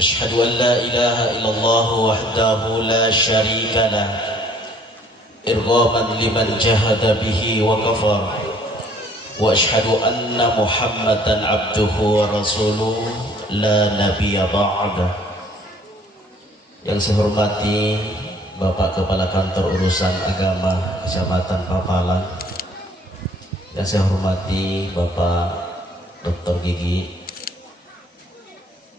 أشهد أن لا إله إلا الله وحده لا شريك له إرغاما لمن جهد به وكفر وأشهد أن محمدا عبده ورسوله لا نبي بعده. Yang saya hormati Bapak Kepala Kantor Urusan Agama Kecamatan Papalang, yang saya hormati Bapak Dr. Gigi,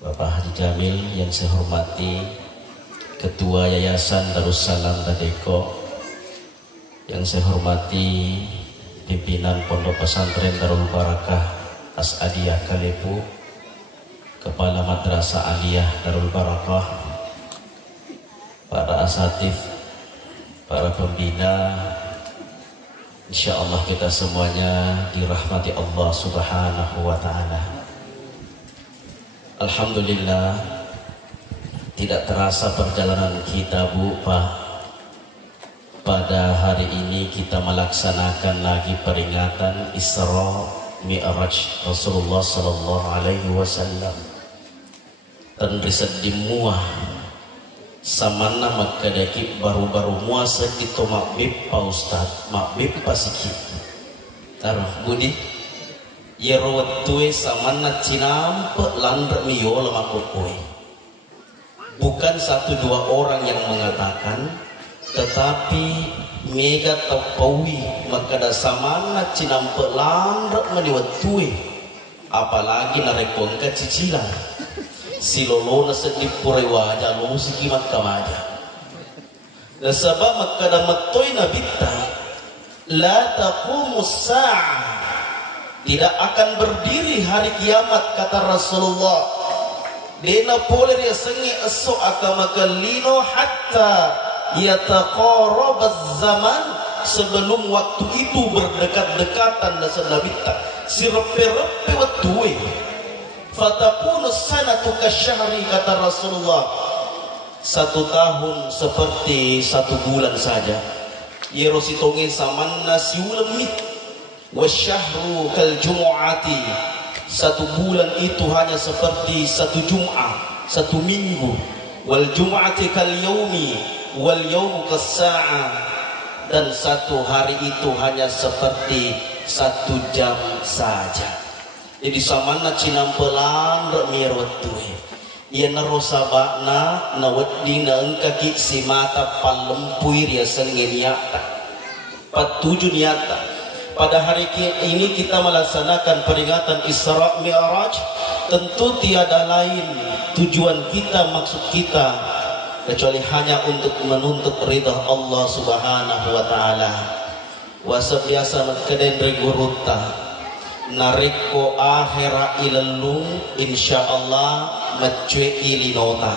Bapak Haji Jamil, yang saya hormati Ketua Yayasan Darussalam Dadeko, yang saya hormati pimpinan Pondok Pesantren Darul Barakah As-Adiyah Kalepu, Kepala Madrasah Aliyah Darul Barakah, para asatif, para pembina, insya Allah kita semuanya dirahmati Allah Subhanahu wa Ta'ala. Alhamdulillah, tidak terasa perjalanan kita, Bu, Pak. Pada hari ini kita melaksanakan lagi peringatan Isra Mi'raj Rasulullah Sallallahu Alaihi Wasallam. Dan riset dimuah samana makadaki baru-baru muasa kita makbib pa Ustad, makbib pa sikit. Taruh budi ya rawatue samana cinampe landra miyola makukui. Bukan satu dua orang yang mengatakan, tetapi mega tapawi makada samana cinampe landra maniwatue, apalagi narekongka cicilan silolona sedip purewa jalo sikimat kamaja. Nasabah makada matoy na bitta la taqumus sa'ah, tidak akan berdiri hari kiamat kata Rasulullah. Dena poler ya sengi esok akan makalino hatta yataqarabaz zaman, sebelum waktu itu berdekat-dekatan nasabah bitta sirepe-repe watue. Fatakunu sanatu kasyahri kata Rasulullah, 1 tahun seperti 1 bulan saja. Yerositonge samanna siulemi wasyahru kal jumu'ati, 1 bulan itu hanya seperti 1 Jum'ah, 1 minggu. Wal jum'ati kal yaumi wal yaumu kas sa'ah, dan 1 hari itu hanya seperti 1 jam saja. Jadi samana cinampelan mirwatui ia narosabakna nawaddi na engkaki si mata palempui ria sengeniata patuju niata. Pada hari ini kita melaksanakan peringatan Isra Mi'raj. Tentu tiada lain tujuan kita, maksud kita, kecuali hanya untuk menuntut ridha Allah Subhanahu wa Ta'ala. Wasa biasa magkaden reguruta nareko akhira ilalung insyaallah macue ilinota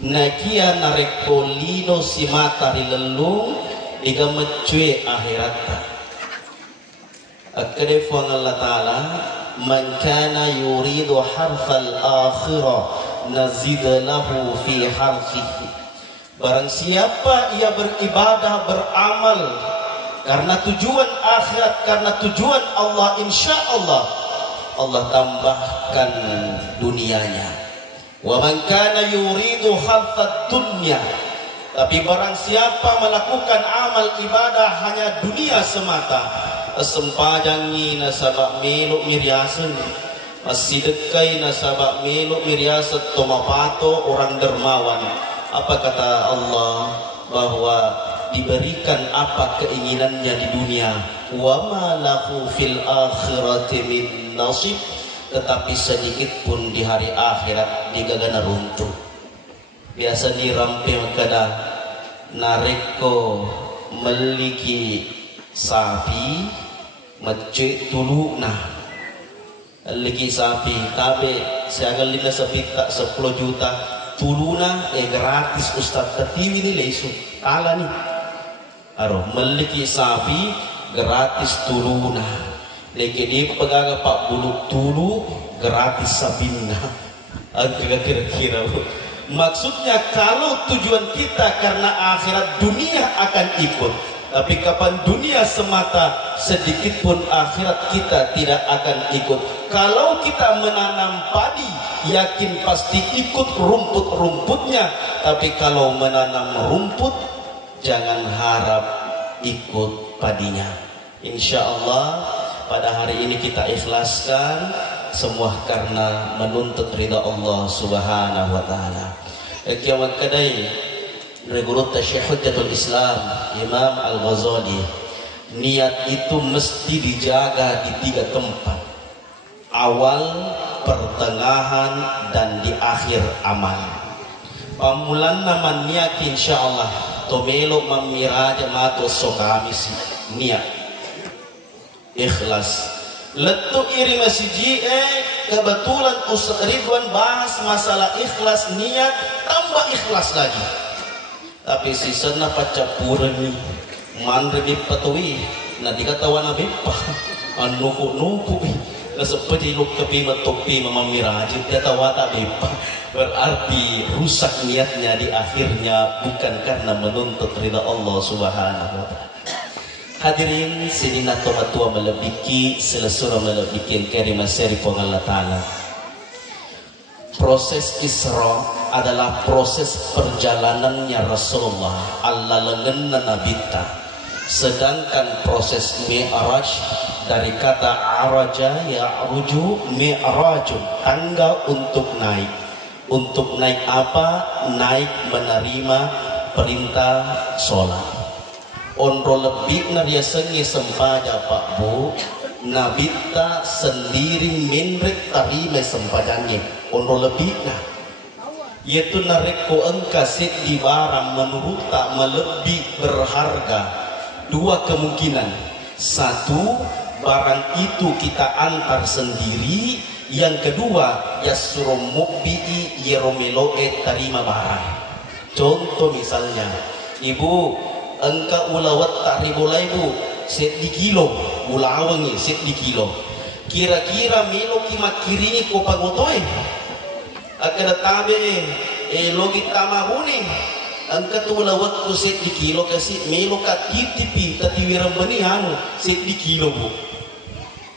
nakia nareko lino simata ilalung diga macue akhirata. Akade fuang Allah Ta'ala, man kana yuridu harfal akhirah nazid lahu fi harfihi, barang siapa ia beribadah beramal karena tujuan akhirat, karena tujuan Allah, insya Allah Allah tambahkan dunianya. Wa man kana yuridu harfad dunya, tapi barang siapa melakukan amal ibadah hanya dunia semata, sempajangi nasabak meluk miriasan, masih dekai nasabak meluk miriasan tomapato orang dermawan. Apa kata Allah? Bahwa diberikan apa keinginannya di dunia, wa ma lahu fil akhirati min nasib, tetapi sedikit pun di hari akhirat digagana runtuh. Biasa dirampe makada nareko meliki sapi macet tuluna liki sapi tabe siagal lina sapi tak 10 juta tuluna gratis Ustaz tatiwi ni lesu ala ni aro meliki sapi gratis tuluna leki di pegaga pak bulu tulu gratis sabina. Kira-kira maksudnya kalau tujuan kita karena akhirat, dunia akan ikut, tapi kapan dunia semata sedikit pun akhirat kita tidak akan ikut. Kalau kita menanam padi, yakin pasti ikut rumput-rumputnya. Tapi kalau menanam rumput, jangan harap ikut padinya. Insya Allah pada hari ini kita ikhlaskan semua karena menuntut ridha Allah Subhanahu wa taala. Kiamat kadai regurut Syekh Hujjatul Islam Imam Al-Ghazali, niat itu mesti dijaga di 3 tempat: awal, pertengahan, dan di akhir amal. Pamulan nama niat insyaallah tomelo mamiraja mato sokamisi niat ikhlas. Letu iri masjid kebetulan Ustaz Ridwan bahas masalah ikhlas niat, tambah ikhlas lagi. Tapi sisana pacapuran ni mandre dipatui na dikatawa na bepa nuku na seperti luk kepi matopi mamiraja katawa ta bepa, berarti rusak niatnya di akhirnya bukan karena menuntut ridha Allah Subhanahu wa taala. Hadirin sidina tua melebiki selesura melebiki karimah seri Allah Ta'ala. Proses Isra adalah proses perjalanannya Rasulullah Allah lengan nabita. Sedangkan proses Mi'raj dari kata araja ya'ruju mi'rajun, tangga untuk naik. Untuk naik apa? Naik menerima perintah sholat. Onro lebih naria sengi sempaja Pak Bu, nabita sendiri minrik tarime sempajannya. Onro lebih nah, yaitu nareko engkasih di barang menurut tak melebih berharga. 2 kemungkinan: 1, barang itu kita antar sendiri; yang kedua, yasromubi'i yeromeloe tarima barang. Contoh misalnya, ibu engka ulawat tak ribolai bu set di kilo ulawangi set di kilo, kira-kira melo kimakirini ko pagotoy akada tabe logi tamahuni engka tu ulawat ko set di kilo kasi melo ka titipi tatiwiran banihanu set di kilo bu.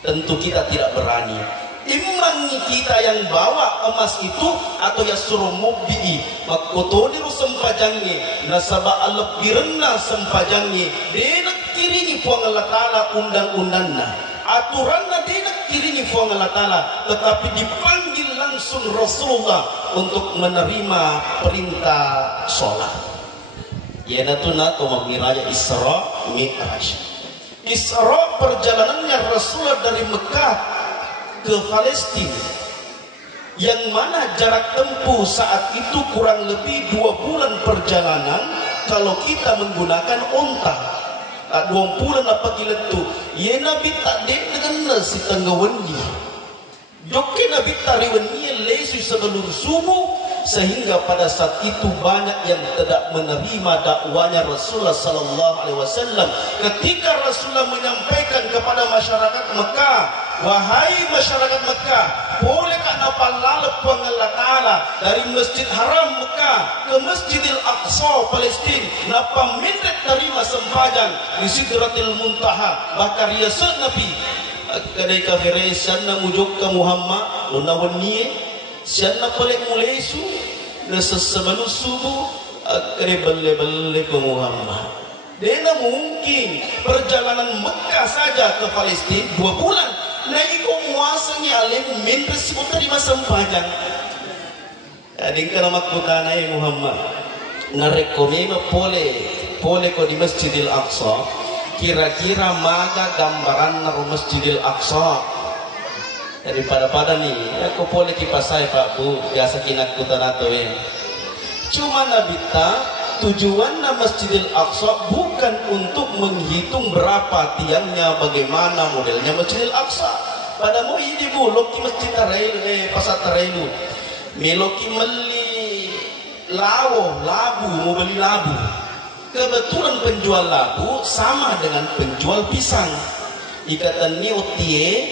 Tentu kita tidak berani. Imang kita yang bawa emas itu atau ya suruh mobi makotodiru sempajangnya nasaba Allah birna sempajangnya denak kirini puang Allah Ta'ala undang-undangna aturanna denak kirini puang Allah Ta'ala, tetapi dipanggil langsung Rasulullah untuk menerima perintah sholat. Yanatuna kumamiraja Isra Mi'raj. Isra perjalanannya Rasulullah dari Mekah ke Palestina, yang mana jarak tempuh saat itu kurang lebih 2 bulan perjalanan kalau kita menggunakan onta. Tak 2 bulan apa gila tu? Ya Nabi tak dengan si tenggawendi. Joki Nabi tariwendi lesu sebelum subuh, sehingga pada saat itu banyak yang tidak menerima dakwanya Rasulullah sallallahu alaihi wasallam. Ketika Rasulullah menyampaikan kepada masyarakat Mekah, wahai masyarakat Mekah, bolehkah napalalap Allah Ta'ala dari Masjid Haram Mekah ke Masjidil Aqsa Palestina, napa minrek terima sempajang di Sidratil Muntaha. Bakar yasud Nabi kadai kafirai sana mujuk ke Muhammad lunawani sana boleh mulai su sebelum subuh kadai belle ke Muhammad. Dena mungkin perjalanan Mekah saja ke Palestina 2 bulan. Nah iko muasanya alim minta sebut terima sempajang. Ading kana makutana Muhammad. Narekomeno pole ko di Masjidil Aqsa. Kira-kira maga gambaran naru Masjidil Aqsa. Daripada nih, aku boleh kipasai Pak Bu, biasa kinakutan atau ya. Cuma nabita tujuan Masjidil Aqsa bukan untuk menghitung berapa tiangnya, bagaimana modelnya Masjidil Aqsa. Pada mau ini bu, loki Masjid Tarailu, pasar Tarailu, meloki meli labu, mau beli labu. Kebetulan penjual labu sama dengan penjual pisang. Ikatan ni otie,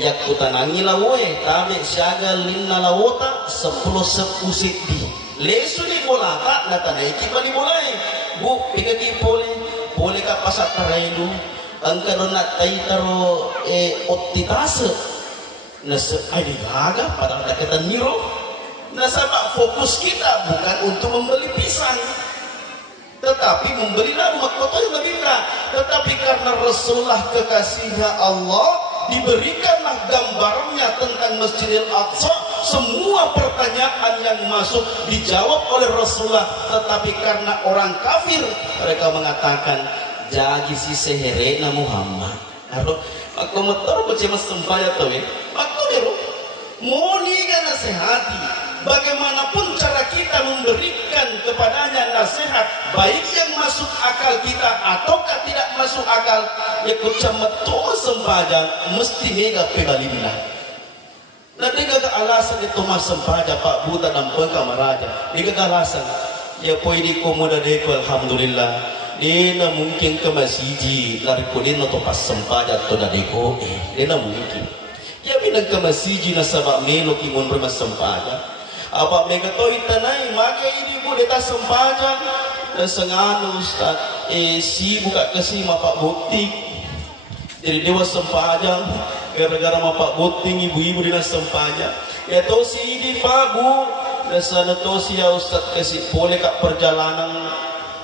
yak kutanangi lawoe, tabe syaga linna lawota 10 sepusiti. Lesu ni bola tak natanai kibali bolai. Bu, pigagi boleh ka pasar Tarailu. Angka nak tay taro ottitase. Ini gagal padahal ada kata niro. Nasabak fokus kita bukan untuk membeli pisang, tetapi membelilah rumah kota yang lebih berat. Tetapi karena Rasulullah kekasihnya Allah, diberikanlah gambarnya tentang Masjidil Aqsa. Semua pertanyaan yang masuk dijawab oleh Rasulullah. Tetapi karena orang kafir, mereka mengatakan jadi si seherena Muhammad. Halo, aku motor baca mas sempaya tahu ya. Aku beru, mau niga nasihati. Bagaimanapun cara kita memberikan kepadanya nasihat, baik yang masuk akal kita ataukah tidak masuk akal, ya kucameto sempajang mesti mega pebalimna. Nanti gak alasan itu mas sempaja Pak Buta dan Pengkamaraja. Ini gak alasan. Ya poi di komoda deko alhamdulillah. Dina mungkin ke masjid lari kodin atau pas sempaja atau deko. Dina mungkin. Ya bilang ke masjid nasabak melo kimun bermas sempaja. Apa mega toi tanai maka ini bu deta sempaja. Dan senganu Ustaz. Si buka kasih mapak bukti. Jadi dewa sempajang. Gara-gara mapak boting ibu-ibu di sempanya. Ya tosi ini Pak Bu. Dasana tosi ya Ustaz kasih boleh kak perjalanan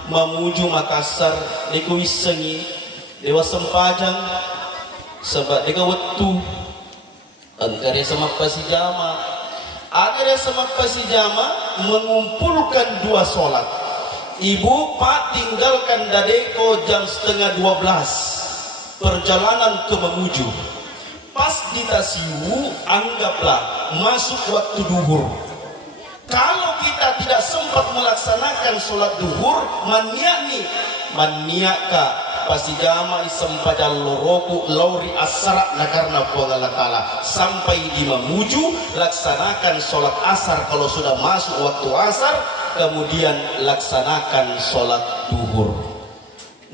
menuju Makassar. Deku isengi dewa sempajang. Sebab deka wetu. Angkara sama pasijama. Akhirnya sama pasijama mengumpulkan dua solat. Ibu Pak tinggalkan dadeko jam 11:30. Perjalanan ke menuju. Pas di Tasiu, anggaplah masuk waktu duhur. Kalau kita tidak sempat melaksanakan sholat duhur, maniaka pasijama isempajal loroku lauri asar na karena pengalatala sampai di Mamuju laksanakan sholat asar. Kalau sudah masuk waktu asar, kemudian laksanakan sholat duhur.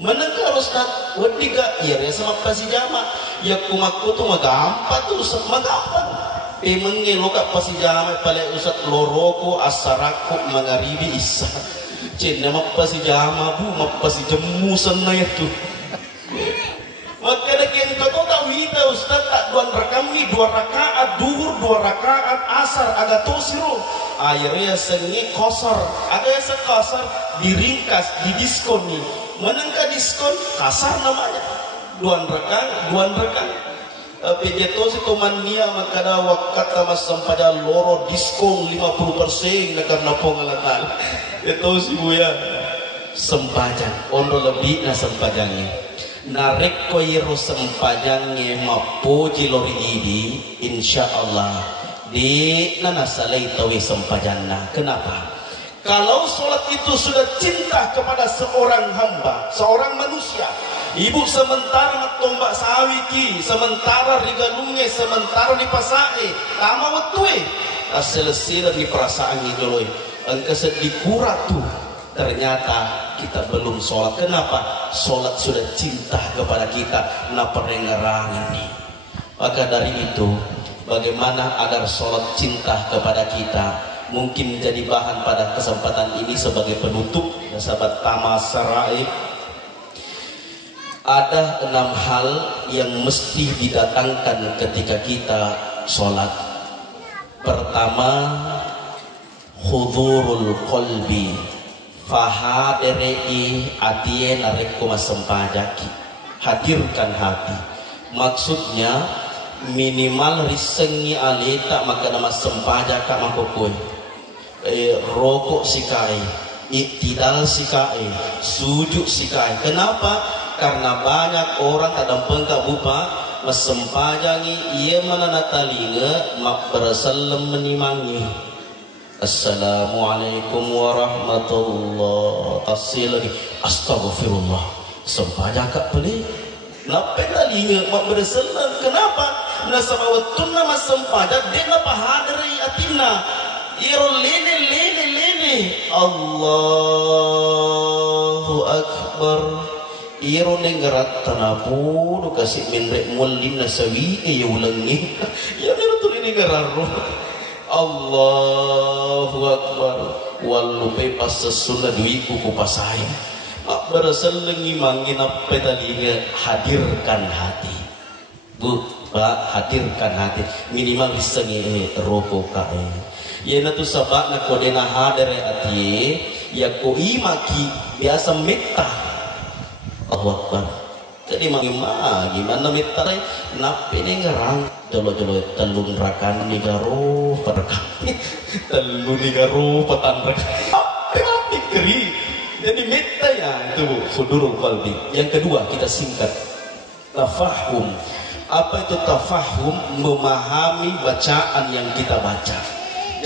Menengah Ustaz, wadiga iya ya sama pasijama. Ya kumaku tuh magampang tuh Ustaz, magampang. Mengeloka pasijama pale Ustaz loroko asaraku mangaribi isa. Cina pasijama bu, pasijemu sana itu. Maka ada yang kau tahu kita Ustaz tak dua rekami 2 rakaat duhur 2 rakaat asar agak tosiro. Akhirnya sengi kosor, ada yang sekosor diringkas, didiskon nih. Menengah diskon kasar namanya. 2 rekan. Pejetos itu mania makada wakata mas sampaja loro diskon 50% karena pengalatan. Itu sih bu ya. Sempajang, ondo lebih na sempajangnya. Narek koiro sempajangnya mapoji lori ini, insya Allah di nana salai tawi sempajangna. Kenapa? Kalau sholat itu sudah cinta kepada seorang hamba, seorang manusia, ibu sementara ngetombak sawiki, sementara digalungnya, sementara dipasai, tama wetue, selesai di perasaan itu loh. Engkau sedih kurat tuh, ternyata kita belum sholat. Kenapa? Sholat sudah cinta kepada kita, na perengarang ini. Maka dari itu, bagaimana agar sholat cinta kepada kita? Mungkin menjadi bahan pada kesempatan ini sebagai penutup ya sahabat Tamasarai. Ada 6 hal yang mesti didatangkan ketika kita sholat. Pertama, hudurul qalbi, fahaderei atien areku masempajaki, hadirkan hati. Maksudnya minimal risengi aleta maka nama sempajaka makokoi. Rokok sikai, iktidal sikai, sujud sikai. Kenapa? Karena banyak orang kadang pengkak bupa mesempajangi ia menanatalinga mak bersalam menimangi. Assalamualaikum warahmatullahi wabarakatuh. Astagfirullah. Sempajaka beli. Napa talinga mak bersalam? Kenapa? Nasabawatun nama sempajak dia napa hadari atina. Iro lene Allahu Akbar. Iro nenggerat tanapu kasih menrek mulim nasawi ya ulangi. Ya nero tuh ini ngeraruh. Allahu Akbar. Walau bebas sesudah duit kuku pasai. Mak berasal lengi mangin apa tadi hadirkan hati. Bu. hadirkan hati minimal disengi roko kae ya natu sabak na kode na hadere ati ya ko imaki biasa metta Allahu Akbar jadi gimana metta napi ni ngarang jolo-jolo telun rakan ni garo perkami telun ni garo petan rakan keri jadi metta ya itu hudurul qalbi. Yang kedua kita singkat tafahum. Apa itu tafahum? Memahami bacaan yang kita baca.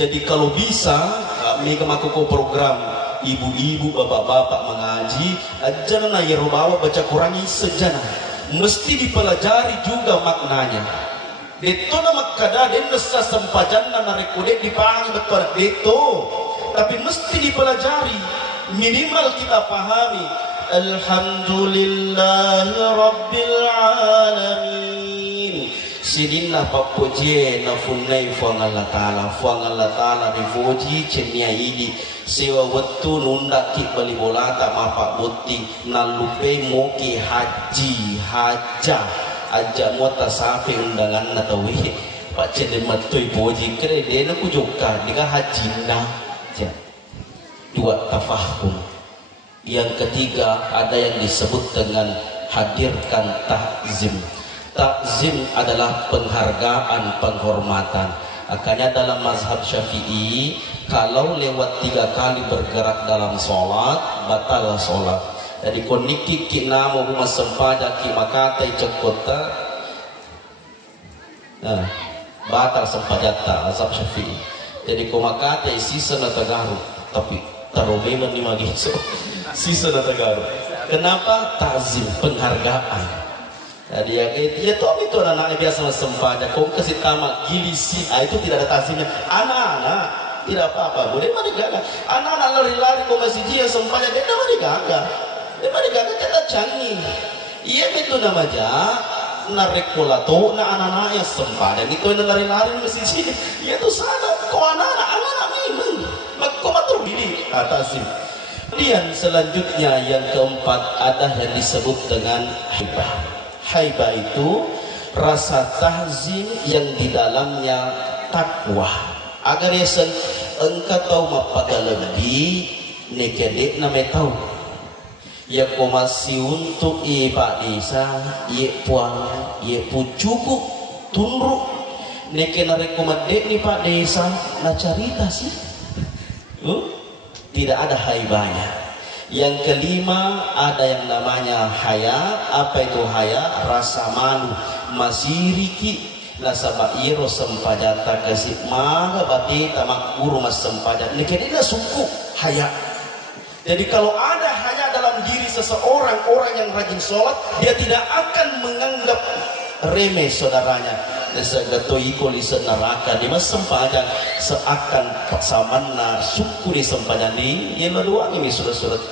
Jadi kalau bisa kami kemakuku program ibu-ibu bapak-bapak mengaji ajana yerubawa baca kurangi sejana mesti dipelajari juga maknanya. Itu nama kada den nesa sempajanna narekode dipangi betul itu tapi mesti dipelajari. Minimal kita pahami alhamdulillahi rabbil alamin sidinna papuji na funai fuang Allah Ta'ala difuji cenia ini sewa waktu nunda ki bali bolata mapak buti nalupe moki haji haja aja mota sapi undangan natawi pak cendem matui puji krede na kujuka dika haji na dua tafahum. Yang ketiga ada yang disebut dengan hadirkan takzim. Takzim adalah penghargaan, penghormatan. Akhirnya dalam mazhab Syafi'i kalau lewat 3 kali bergerak dalam sholat batal sholat. Jadi koniki kina mau masempaja ki makatai cekota batal sempajata mazhab Syafi'i. Jadi komakatai sisa na tagaru tapi tarumeman ni magiso sisa na tagaro. Kenapa? Ta'zim, penghargaan. Jadi ya tuh itu anak-anak biasa sempanya kau kasih tamak gilisi itu tidak ada ta'zimnya. Anak-anak tidak apa-apa boleh mana gagal. Anak-anak lari-lari kau masih dia sempanya dia mana gagal. Dia mana gagal kita canggih. Iya itu namanya narekolato na anak-anak yang sempanya itu yang lari-lari masih dia. Ya itu sana kau anak-anak memang kau matur diri ta'zim. Kemudian selanjutnya yang keempat ada yang disebut dengan haibah. Haibah itu rasa tahzim yang di dalamnya takwa. Agar ya engkau tahu mapada lebih nekedek nama tahu. Ya kau masih untuk iba desa, ye puang, ye pu cukup tunruk. Neke narekomendek ni pak desa na cerita sih. Tidak ada haibahnya. Yang kelima ada yang namanya haya. Apa itu haya? Rasa malu. Masiriki nasaba iro sempajata kasih maga bati tamak guru mas sempajat. Nekadina suku haya. Jadi kalau ada haya dalam diri seseorang, orang yang rajin sholat, dia tidak akan menganggap remeh saudaranya. Gato iko di neraka di mas sempajang seakan samana suku di sempajang ini yang kedua ini surat-surat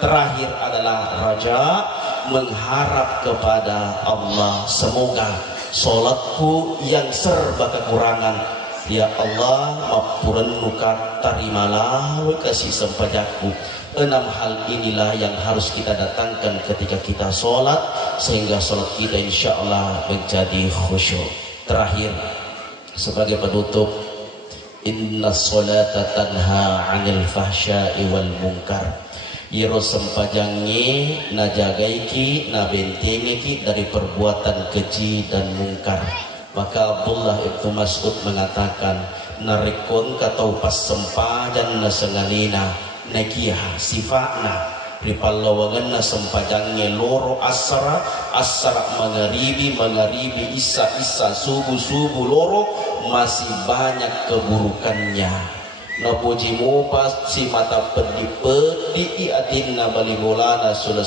terakhir adalah raja mengharap kepada Allah semoga sholatku yang serba kekurangan ya Allah mapuran nuka tarimalah kasih sempajaku. 6 hal inilah yang harus kita datangkan ketika kita sholat sehingga sholat kita insya Allah menjadi khusyuk. Terakhir sebagai penutup, inna sholata tanha 'anil fahsya'i wal munkar. Iro sempajangi najagaiki nabentengiki dari perbuatan keji dan mungkar. Maka Abdullah ibnu Mas'ud mengatakan narikon katau pas sempajan na sengalina nakiah sifatna ripallawangan na sempajangnya loro asara mengaribi isa subuh loro masih banyak keburukannya. Napuji pas si mata pedi adinna balimulana sulah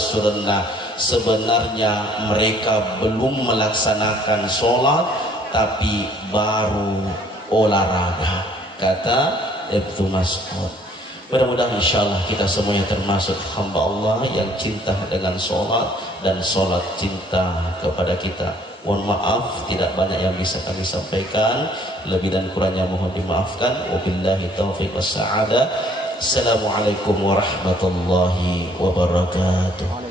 sebenarnya mereka belum melaksanakan sholat tapi baru olahraga, kata Ibnu Mas'ud. Mudah-mudahan insyaallah kita semuanya termasuk hamba Allah yang cinta dengan sholat dan sholat cinta kepada kita. Mohon maaf tidak banyak yang bisa kami sampaikan, lebih dan kurangnya mohon dimaafkan. Wabillahi taufiq was sa'adah. Assalamualaikum warahmatullahi wabarakatuh.